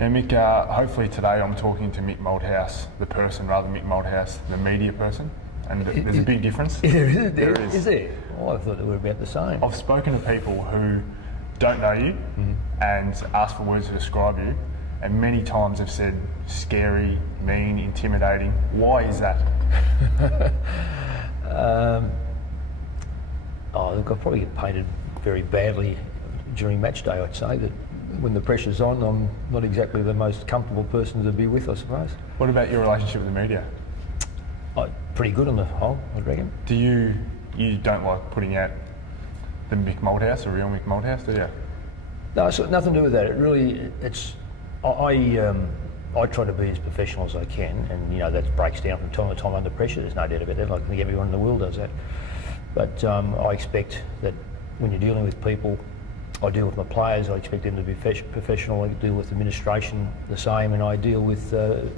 Now, Mick, hopefully today I'm talking to Mick Malthouse, the person, rather than Mick Malthouse, the media person. And there's a big difference. There is. Is there? Oh, I thought they were about the same. I've spoken to people who don't know you and ask for words to describe you, and many times have said scary, mean, intimidating. Why is that? Look, I probably get painted very badly during match day, I'd say, that when the pressure's on, I'm not exactly the most comfortable person to be with, I suppose. What about your relationship with the media? Pretty good on the whole, I reckon. Do you don't like putting out the Mick Malthouse, the real Mick Malthouse, do you? No, it's got nothing to do with that. I try to be as professional as I can, and that breaks down from time to time under pressure. There's no doubt about that. I think everyone in the world does that. But I expect that when you're dealing with people, I deal with my players. I expect them to be professional. I deal with administration the same, and I deal with the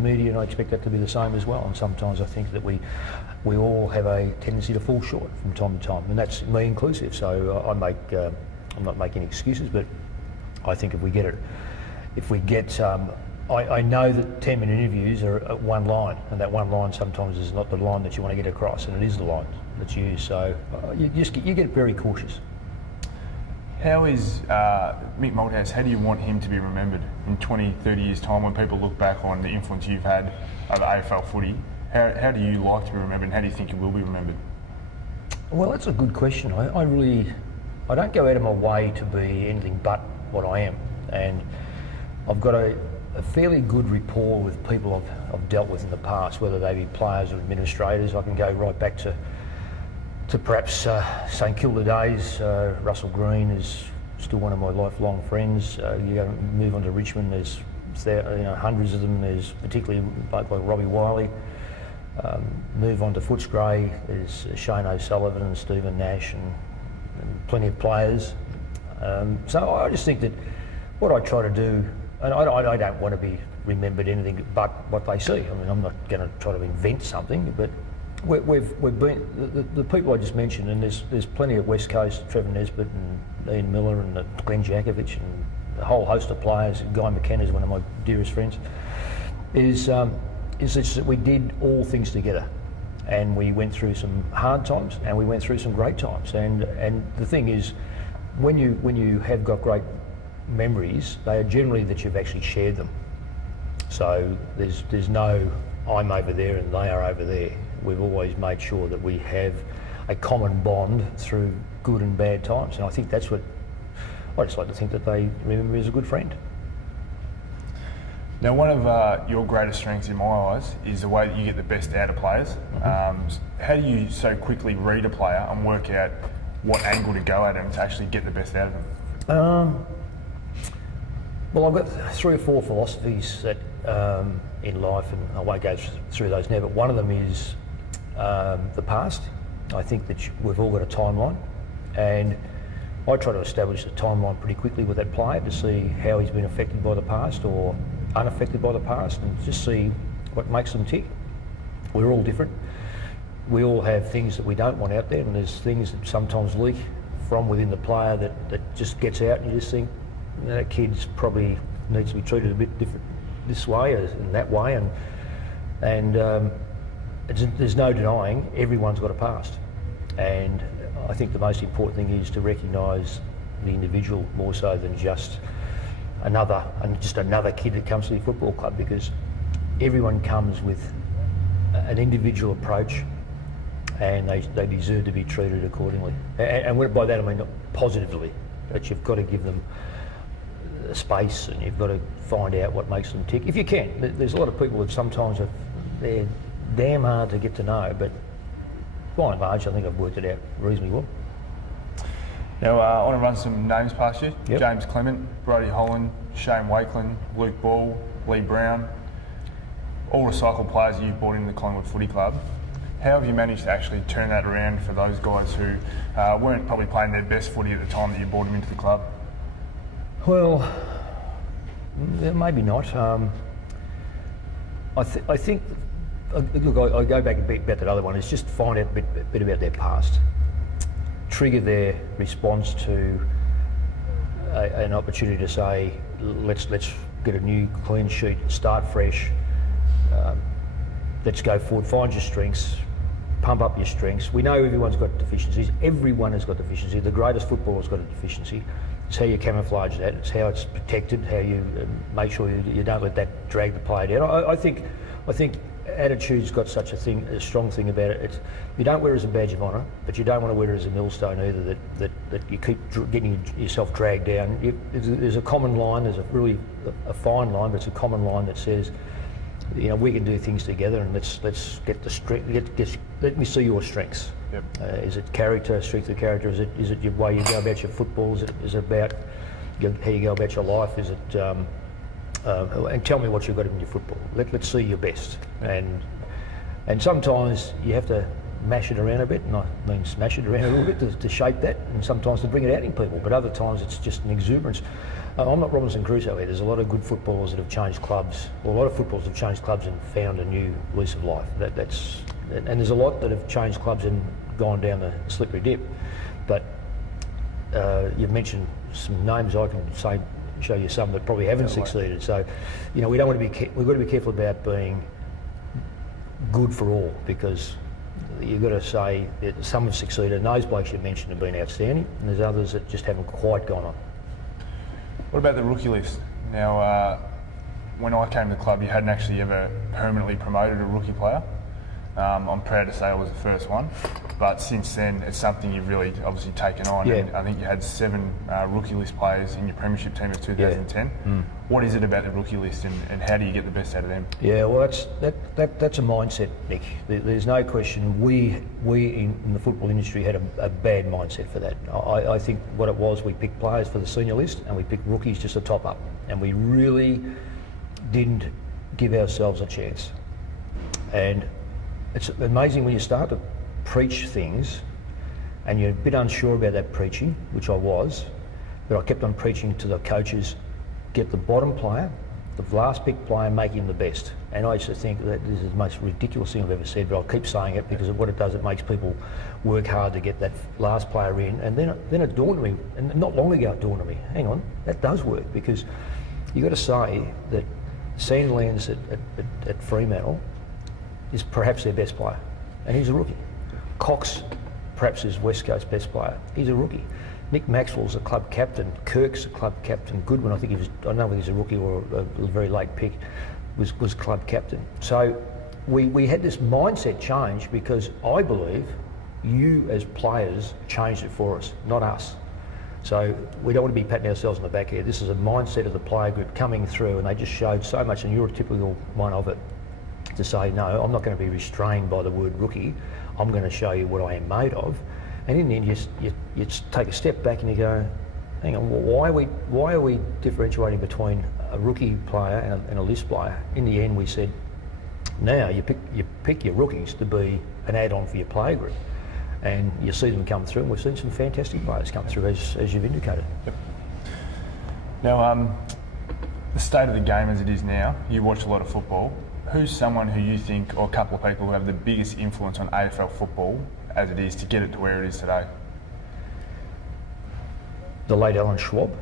media, and I expect that to be the same as well. And sometimes I think that we all have a tendency to fall short from time to time, and that's me inclusive. So I'm not making excuses, but I think if we get, I know that 10-minute interviews are at one line, and that one line sometimes is not the line that you want to get across, and it is the line that's used. So you get very cautious. How is Mick Malthouse, how do you want him to be remembered in 20, 30 years' time when people look back on the influence you've had over AFL footy? How do you like to be remembered, and how do you think you will be remembered? Well, that's a good question. I don't go out of my way to be anything but what I am. And I've got a fairly good rapport with people I've dealt with in the past, whether they be players or administrators. I can go right back to perhaps St Kilda days. Russell Green is still one of my lifelong friends. You go move on to Richmond, there's hundreds of them. There's particularly like Robbie Wiley. Move on to Footscray, there's Shane O'Sullivan and Stephen Nash and plenty of players. So I just think that what I try to do, and I don't want to be remembered anything but what they see. I mean, I'm not going to try to invent something, but we've been the people I just mentioned, and there's plenty of West Coast, Trevor Nesbitt and Ian Miller and Glenn Jakovich and a whole host of players. Guy McKenna is one of my dearest friends. Is that we did all things together, and we went through some hard times and we went through some great times. And the thing is, when you have got great memories, they are generally that you've actually shared them. So there's no I'm over there and they are over there. We've always made sure that we have a common bond through good and bad times, and I think that's what I just like to think that they remember me as a good friend. Now, one of your greatest strengths in my eyes is the way that you get the best out of players. How do you so quickly read a player and work out what angle to go at them to actually get the best out of them? Well, I've got 3 or 4 philosophies that in life, and I won't go through those now, but one of them is the past. I think that we've all got a timeline, and I try to establish a timeline pretty quickly with that player to see how he's been affected by the past or unaffected by the past, and just see what makes them tick. We're all different. We all have things that we don't want out there, and there's things that sometimes leak from within the player that just gets out, and you just think, that kid's probably needs to be treated a bit different this way or in that way, and there's no denying everyone's got a past, and I think the most important thing is to recognise the individual more so than just another kid that comes to the football club, because everyone comes with an individual approach, and they deserve to be treated accordingly. And by that I mean not positively, but you've got to give them space, and you've got to find out what makes them tick if you can. There's a lot of people that sometimes they're damn hard to get to know, but by and large I think I've worked it out reasonably well. Now I want to run some names past you. Yep. James Clement, Brodie Holland, Shane Wakeland, Luke Ball, Lee Brown, all recycled players you've brought into the Collingwood Footy Club. How have you managed to actually turn that around for those guys who weren't probably playing their best footy at the time that you brought them into the club? Well, maybe not. I think, look, I go back a bit about that other one, is just find out a bit about their past. Trigger their response to an opportunity to say, let's get a new clean sheet, start fresh. Let's go forward, find your strengths, pump up your strengths. We know everyone's got deficiencies. Everyone has got deficiency. The greatest footballer's got a deficiency. It's how you camouflage that. It's how it's protected. How you make sure you don't let that drag the player down. I think attitude's got such a strong thing about it. You don't wear it as a badge of honour, but you don't want to wear it as a millstone either. That you keep getting yourself dragged down. There's a common line. There's a fine line, but it's a common line that says, we can do things together, and let's get the strength. Let me see your strengths. Yep. Is it character, strength of character? Is it your way you go about your football? Is it about how you go about your life? Is it and tell me what you've got in your football. Let's see your best. And sometimes you have to mash it around a bit, and I mean smash it around a little bit to shape that, and sometimes to bring it out in people. But other times it's just an exuberance. I'm not Robinson Crusoe here. There's a lot of good footballers that have changed clubs. Well, a lot of footballers have changed clubs and found a new lease of life. And there's a lot that have changed clubs and gone down the slippery dip. But you've mentioned some names. I can show you some that probably haven't succeeded. So, we don't want to be. We've got to be careful about being good for all, because you've got to say that some have succeeded. And those blokes you mentioned have been outstanding, and there's others that just haven't quite gone on. What about the rookie list? Now, when I came to the club, you hadn't actually ever permanently promoted a rookie player. I'm proud to say I was the first one, but since then it's something you've really obviously taken on. Yeah. And I think you had 7 rookie list players in your premiership team of 2010. Yeah. What is it about the rookie list, and how do you get the best out of them? Yeah, well, that's a mindset, Mick. There's no question. We in the football industry had a bad mindset for that. I think what it was, we picked players for the senior list and we picked rookies just to top up, and we really didn't give ourselves a chance. And it's amazing when you start to preach things and you're a bit unsure about that preaching, which I was, but I kept on preaching to the coaches, get the bottom player, the last pick player, make him the best. And I used to think that this is the most ridiculous thing I've ever said, but I'll keep saying it because what it does, it makes people work hard to get that last player in. And then it dawned on me, and not long ago it dawned on me, hang on, that does work, because you've got to say that Sandlands at Fremantle is perhaps their best player, and he's a rookie. Cox, perhaps is West Coast's best player, he's a rookie. Mick Maxwell's a club captain, Kirk's a club captain, Goodwin, I think I don't know whether he's a rookie or a very late pick, was club captain. So we had this mindset change because I believe you as players changed it for us, not us. So we don't want to be patting ourselves on the back here. This is a mindset of the player group coming through, and they just showed so much, and you're a typical one of it, to say, no, I'm not going to be restrained by the word rookie. I'm going to show you what I am made of. And in the end, you take a step back and you go, hang on, why are we differentiating between a rookie player and a list player? In the end, we said, now you pick your rookies to be an add-on for your player group. And you see them come through, and we've seen some fantastic players come through, as you've indicated. Yep. Now, the state of the game as it is now, you watch a lot of football. Who's someone who you think, or a couple of people who have the biggest influence on AFL football as it is to get it to where it is today? The late Alan Schwab,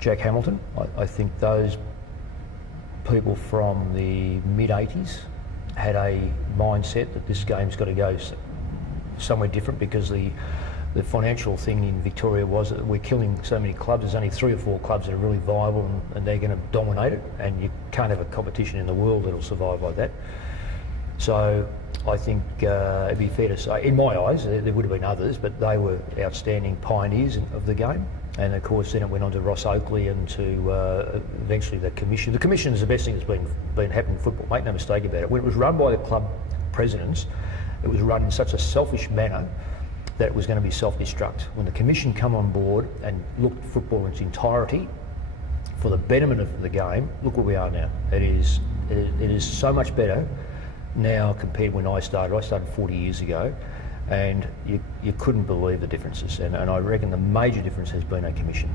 Jack Hamilton. I think those people from the mid-80s had a mindset that this game's got to go somewhere different, because the financial thing in Victoria was that we're killing so many clubs. There's only 3 or 4 clubs that are really viable, and they're going to dominate it, and you can't have a competition in the world that'll survive like that. So I think it'd be fair to say, in my eyes, there would have been others, but they were outstanding pioneers of the game. And of course then it went on to Ross Oakley and to eventually the Commission. The Commission is the best thing that's been happening in football, make no mistake about it. When it was run by the club presidents, it was run in such a selfish manner that it was going to be self-destruct. When the Commission come on board and looked at football in its entirety for the betterment of the game, look where we are now. It is so much better now compared when I started. I started 40 years ago, and you couldn't believe the differences. And I reckon the major difference has been a Commission.